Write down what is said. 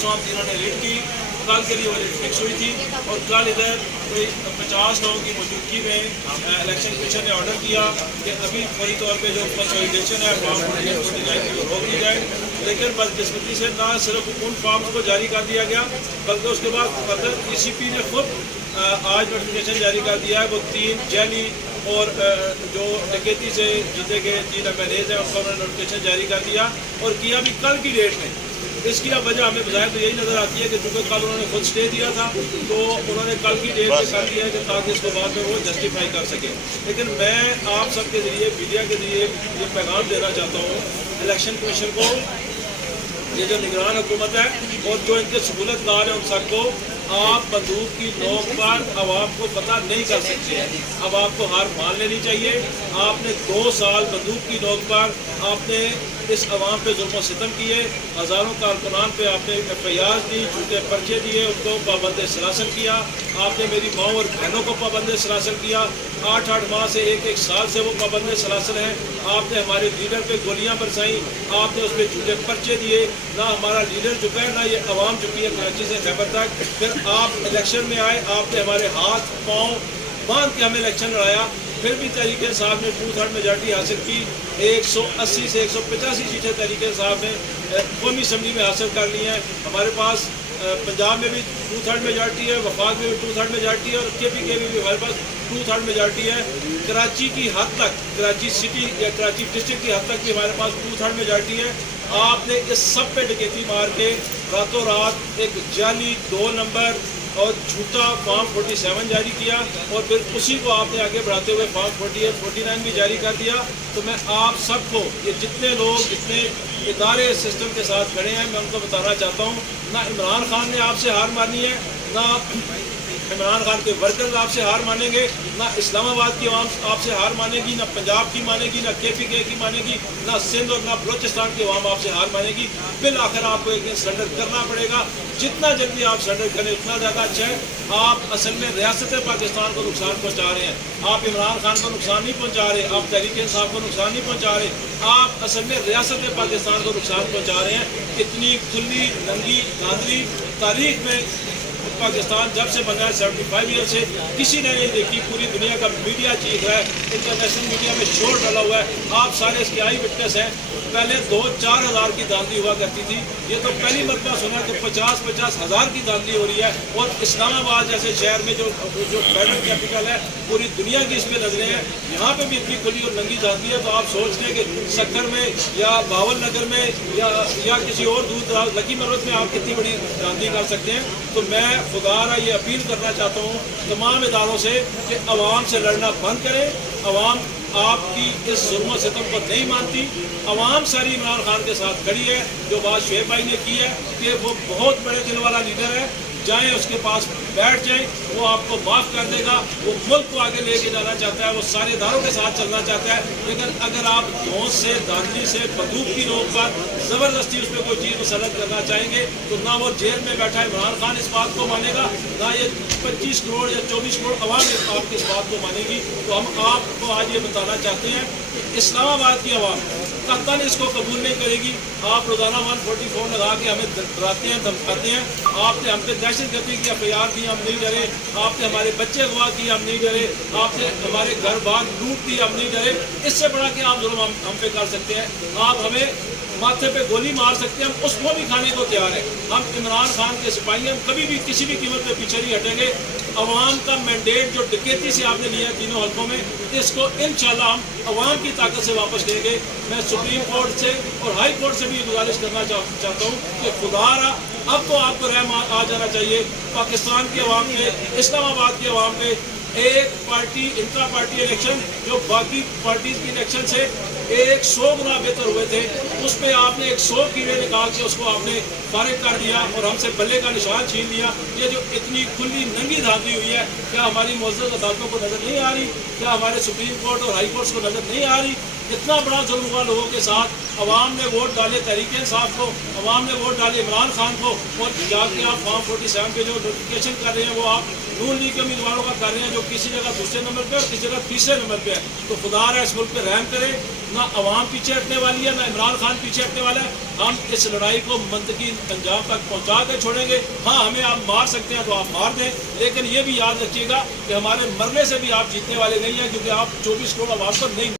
परसों हम तीनों ने रीड की, कल के लिए वो रीड फिक्स हुई थी, और कल इधर कोई 50 लोगों की मौजूदगी में इलेक्शन कमीशन ने ऑर्डर किया कि अभी फौरी तौर पे जो कंसोलिडेशन है फॉर्म भरने को रोक दी जाए। लेकिन बदकिस्मती से ना सिर्फ उन फॉर्म्स को जारी कर दिया गया, बल्कि उसके बाद फर्दर ECP ने खुद आज नोटिफिकेशन जारी कर दिया है। वो 3 जैली और जो डकैती से जीते गए 3 MLAs हैं उनको उन्होंने नोटिफिकेशन जारी कर दिया, और किया भी कल की डेट में। इसकी अब वजह हमें बजाय तो यही नज़र आती है कि चूँकि कल उन्होंने खुद स्टे दिया था, तो उन्होंने कल की डेट पे कर दिया है कि ताकि इसको बाद में वो जस्टिफाई कर सके। लेकिन मैं आप सबके ज़रिए, मीडिया के ज़रिए ये पैगाम देना चाहता हूँ इलेक्शन कमीशन को, ये जो निगरान हुकूमत है और जो इनके सहूलतकार हैं, उन सबको आप बंदूक की नोक पर आवाम को पता नहीं कर सकते हैं। अब आपको हार मान लेनी चाहिए। आपने 2 साल बंदूक की नोक पर आपने इस आवाम पे जुल्म सितम किए, हज़ारों कारकुनान पे आपने FIR दी, झूठे पर्चे दिए, उनको पाबंद सलासल किया। आपने मेरी माँ और बहनों को पाबंद सलासल किया। 8-8 माह से 1-1 साल से वो पाबंद सलासल हैं। आपने हमारे लीडर पे गोलियां बरसाई, आपने उस पर झूठे पर्चे दिए। ना हमारा लीडर झुका है, ना ये आवाम झुकी है कराची से खैबर तक। फिर आप इलेक्शन में आए, आपने हमारे हाथ पाँव बांध के हमें इलेक्शन लड़ाया। फिर भी तहरीक इंसाफ ने 2/3 मेजॉरिटी हासिल की। 180 से 185 सीटें तहरीक इंसाफ ने कौमी असम्बली में हासिल कर ली हैं। हमारे पास पंजाब में भी 2/3 मेजॉरिटी है, वफाक में भी 2/3 मेजॉरिटी है, और KPK में भी हमारे पास 2/3 मेजॉरिटी है। कराची की हद तक, कराची सिटी या कराची डिस्ट्रिक्ट की हद तक भी हमारे पास 2/3 मेजॉरिटी है। आपने इस सब पे डकैती मार के रातों रात एक जाली 2 नंबर और झूठा फॉर्म 47 जारी किया, और फिर उसी को आपने आगे बढ़ाते हुए फॉर्म 48, 49 भी जारी कर दिया। तो मैं आप सबको, ये जितने लोग, जितने इदारे सिस्टम के साथ खड़े हैं, मैं उनको बताना चाहता हूँ, ना इमरान खान ने आपसे हार मानी है, ना इमरान खान के वर्कर्स आपसे हार मानेंगे, ना इस्लामाबाद की आवाम आपसे हार मानेगी, ना पंजाब की मानेगी, ना KPK की मानेगी, ना सिंध और ना बलोचिस्तान की आवाम आपसे हार मानेगी। बिल आखिर आपको एक दिन सरेंडर करना पड़ेगा। जितना जल्दी आप सरेंडर करें उतना ज़्यादा अच्छा है। आप असल में रियासत पाकिस्तान को नुकसान पहुँचा रहे हैं। आप इमरान खान को नुकसान नहीं पहुँचा रहे, आप तहरीक इंसाफ को नुकसान नहीं पहुँचा रहे, आप असल में रियासत पाकिस्तान को नुकसान पहुँचा रहे हैं। इतनी खुली नंगी धांधली तारीख में पाकिस्तान जब से बना है 75 ईयर से किसी ने नहीं देखी। पूरी दुनिया का मीडिया चीख रहा है, इंटरनेशनल मीडिया में शोर डाला हुआ है। आप सारे इसके आई विटनेस हैं। पहले 2-4 हज़ार की धांधली हुआ करती थी, ये तो पहली मरतबा सुना कि 50-50 हज़ार की धांधली हो रही है। और इस्लामाबाद जैसे शहर में जो फेडरल कैपिटल है, पूरी दुनिया की इस पर नजरें हैं, यहाँ पे भी इतनी खुली और नंगी धांधली है। तो आप सोच लें कि सक्कर में या बावल नगर में या किसी और दूर दराज लकी मरवत में आप कितनी बड़ी धांधली कर सकते हैं। तो मैं खुदारा ये अपील करना चाहता हूँ तमाम इदारों से कि अवाम से लड़ना बंद करें। अवाम आपकी इस जुल्म सितम को नहीं मानती। अवाम सारी इमरान खान के साथ खड़ी है। जो बात शुएब भाई ने की है कि वो बहुत बड़े दिल वाला लीडर है, जाएं उसके पास बैठ जाएं, वो आपको माफ़ कर देगा। वो मुल्क को आगे लेके जाना चाहता है, वो सारे इदारों के साथ चलना चाहता है। लेकिन अगर आप धौंस से, धांधली से, बंदूक की नोक पर ज़बरदस्ती उस पर कोई चीज़ मुसलत करना चाहेंगे, तो ना वो जेल में बैठा इमरान खान इस बात को मानेगा, ना ये 25 करोड़ या 24 करोड़ अवाम आपकी इस बात को मानेगी। तो हम आपको आज ये बताना चाहते हैं कि इस्लामाबाद की अवाम कतन इसको कबूल नहीं करेगी। आप रोज़ाना 144 लगा के हमें डराते हैं, धमकाते हैं। आपने हम पे दहशत गर्दी की FIR दी, हम नहीं डरे। आपने हमारे बच्चे अगवा किए, हम नहीं डरे। आपने हमारे घर बार लूट दी, हम नहीं डरे। इससे बड़ा कि आप जुल्म हम पे कर सकते हैं। आप हमें माथे पे गोली मार सकते हैं, हम उसको भी खाने को तैयार है। हम इमरान खान के सिपाही, हम कभी भी किसी भी कीमत पे पीछे नहीं हटेंगे। अवाम का मैंडेट जो डकैती से आपने लिया है तीनों हल्कों में, इसको इंशाल्लाह हम अवाम की ताकत से वापस लेंगे। मैं सुप्रीम कोर्ट से और हाई कोर्ट से भी गुजारिश करना चाहता हूँ कि खुदारा अब तो आपको रहम आ जाना चाहिए पाकिस्तान के अवाम पे, इस्लामाबाद के अवाम पे। एक पार्टी इंट्रा पार्टी इलेक्शन जो बाकी पार्टीज की इलेक्शन से 100 गुना बेहतर हुए थे, उस पर आपने 100 कीड़े निकाल के उसको आपने फारिग कर दिया और हमसे बल्ले का निशान छीन लिया। ये जो इतनी खुली नंगी धांधली हुई है, क्या हमारी मुअज़्ज़ज़ अदालतों को नज़र नहीं आ रही? क्या हमारे सुप्रीम कोर्ट और हाई कोर्ट्स को नज़र नहीं आ रही اتنا بڑا ظلم ہوا لوگوں کے ساتھ. عوام نے ووٹ ڈالے تحریک انصاف کو, عوام نے ووٹ ڈالے عمران خان کو, اور جا کے آپ فارم 47 پہ جو نوٹیفکیشن کر رہے ہیں وہ آپ نون لیگ کے امیدواروں کا کر رہے ہیں جو کسی جگہ دوسرے نمبر پہ اور کسی جگہ تیسرے نمبر پہ ہے. تو خدا رہا اس ملک پہ رحم کرے, نہ عوام پیچھے ہٹنے والی ہے, نہ عمران خان پیچھے ہٹنے والا ہے. ہم اس لڑائی کو منطقی انجام تک پہنچا کے چھوڑیں گے. ہاں ہمیں آپ مار سکتے ہیں تو آپ مار دیں, لیکن یہ بھی یاد رکھیے گا کہ ہمارے مرنے سے بھی آپ جیتنے والے نہیں ہیں, کیونکہ آپ 24 کروڑ عوام پر نہیں